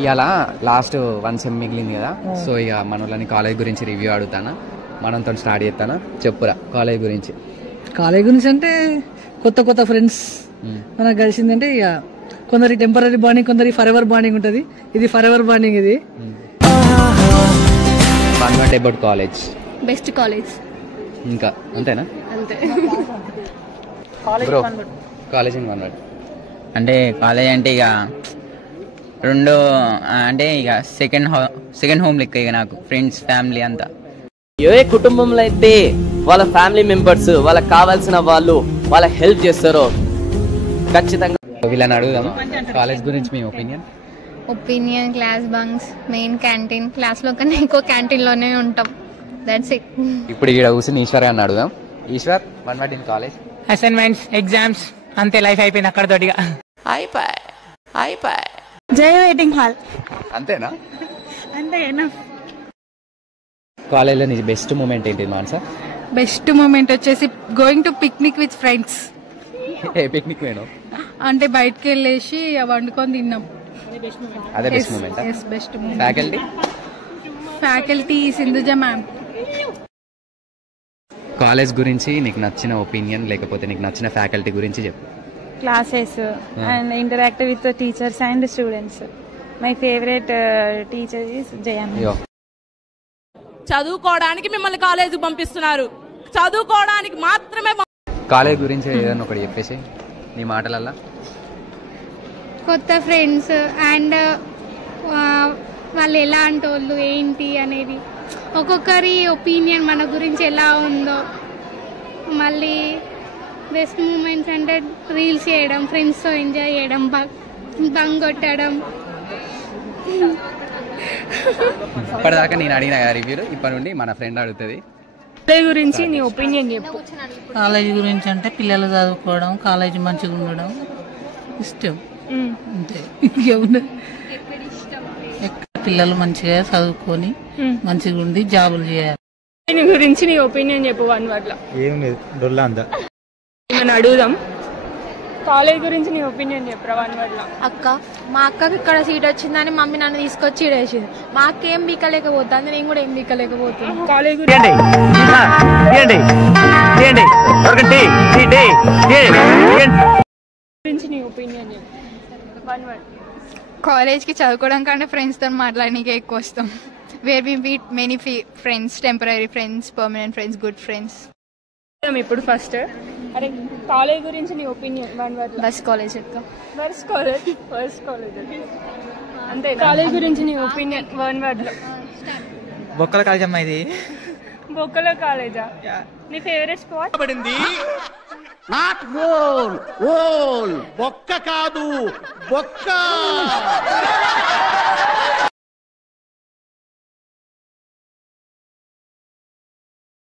ఇవాళ last 1 sem మిగిలింది కదా, సో ఇక మనోళ్ళని కాలేజ్ గురించి రివ్యూ అడుగుతానా, మనతో స్టార్ట్ చేస్తానా, చెప్పురా కాలేజ్ గురించి. కాలేజ్ గురించి అంటే కొత్త కొత్త ఫ్రెండ్స్ మనకు కలిసిందంటే ఇక కొందరి టెంపరీ బాండింగ్, కొందరి ఫర్ ఎవర్ బాండింగ్ ఉంటుంది. ఇది ఫర్ ఎవర్ బాండింగ్. ఇది అబౌట్ కాలేజ్, బెస్ట్ కాలేజ్. ఇంకా అంతేనా? అంతే. కాలేజ్ ఇన్ 1 word అంటే కాలేజ్ అంటే ఇక రెండు అంటే ఇక సెకండ్ హోమ్ లెక్క. ఇక నాకు ఫ్రెండ్స్, ఫ్యామిలీ అంతా. ఏ కుటుంబంలో అయితే వాళ్ళ ఫ్యామిలీ మెంబర్స్ వాళ్ళకి కావాల్సిన వాళ్ళు వాళ్ళకి హెల్ప్ చేస్తారో ఖచ్చితంగా. వీళ్ళని అడుగుదాం కాలేజ్ గురించి మీ opinion. Class bunks, main canteen. క్లాస్లో కన్నా ఎక్కువ క్యాంటీన్లోనే ఉంటాం. That's it. ఇప్పుడు ఇక్కడ కూర్చుని ఈశ్వర్ అని అడుగుదాం. Eshwar, 1 word in college. Assignments, exams, అంతే. లైఫ్ అయిపోయింది అక్కడ తోటిగా. అయిపోయి జై వెయిటింగ్ హాల్. అంతేనా? అంతేనా? కాలేజ్లో నీ బెస్ట్ మూమెంట్ ఏంటి మాన్సా? బెస్ట్ మూమెంట్ వచ్చేసి going to picnic with friends. ఏ పిక్నిక్ పోయినావు? అంటే బయటకు వెళ్ళేసి వండుకొని తిన్నాం. అదే best moment. Best faculty Sindhuja ma'am. College గురించి నీకు నచ్చిన ఒపీనియన్ లేకపోతే నీకు నచ్చిన ఫ్యాకల్టీ గురించి చెప్పు. Classes and interactive with teachers and students. My favourite teacher is Jayamma. చదువుకోవడానికి మిమ్మల్ని కాలేజీకి పంపిస్తున్నారు, చదువుకోవడానికి మాత్రమే. కాలేజ్ గురించి ఏదైనా ఒకటి చెప్పేసి నీ మాటలల్లా. కొత్త ఫ్రెండ్స్ అండ్ వాళ్ళు ఎలా అంటోళ్ళు ఏంటి అనేది, ఒక్కొక్కరి ఒపీనియన్ మన గురించి ఎలా ఉందో. మళ్ళీ బెస్ట్ మూమెంట్స్ అంటే రీల్స్ చేయడం, ఫ్రెండ్స్తో ఎంజాయ్ చేయడం, బంగ్ కొట్టడం. ఇప్పటిదాకా నేను అడిగిన రివ్యూలు, ఇప్పటి నుండి మన ఫ్రెండ్ అడుగుతుంది. కాలేజ్ గురించి నీ ఒపీనియన్ చెప్పు. కాలేజ్ గురించి అంటే పిల్లలు చదువుకోవడం, కాలేజ్ మంచిగా ఉండడం ఇష్టం. అంతే. పిల్లలు మంచిగా చదువుకొని మంచిగా ఉండి జాబులు చేయాలి. దీని గురించి నీ ఒపీనియన్ చెప్పు 1 word లో. ఏం లేదు, డొల్లా అంతా. నేను అడుగుదాం, కాలేజ్ గురించి నీ ఒపీనియన్ చెప్పరా 1 word లో. అక్క, మా అక్కకి ఇక్కడ సీట్ వచ్చిందని మమ్మీ నన్ను తీసుకొచ్చి ఇడేసింది. మా అక్క ఏం బీకలేకపోతుంది, నేను కూడా ఏం బీకలేకపోతుంది. కాలేజ్ గురించి నీ ఒపీనియన్ చెప్పు 1 word. కాలేజ్కి చదువుకోవడం కంటే ఫ్రెండ్స్తో మాట్లాడడానికి ఎక్కువ వస్తాం. Where we meet many friends, temporary friends, permanent friends, good friends. ఇప్పుడు ఫస్ట్ అరే కాలేజ్ గురించి నీ ఒపీనియన్ 1 word. బస్ కాలేజ్ అక్క. ఫస్ట్ కాలేజ్ అంతే. కాలేజ్ గురించి నీ ఒపీనియన్ 1 word లో. బొక్కల కాలేజ్ అమ్మా ఇది. బొక్కల కాలేజా? నీ ఫేవరెట్ స్పాట్? నాట్ ఓల్ బొక్క కాదు, బొక్క.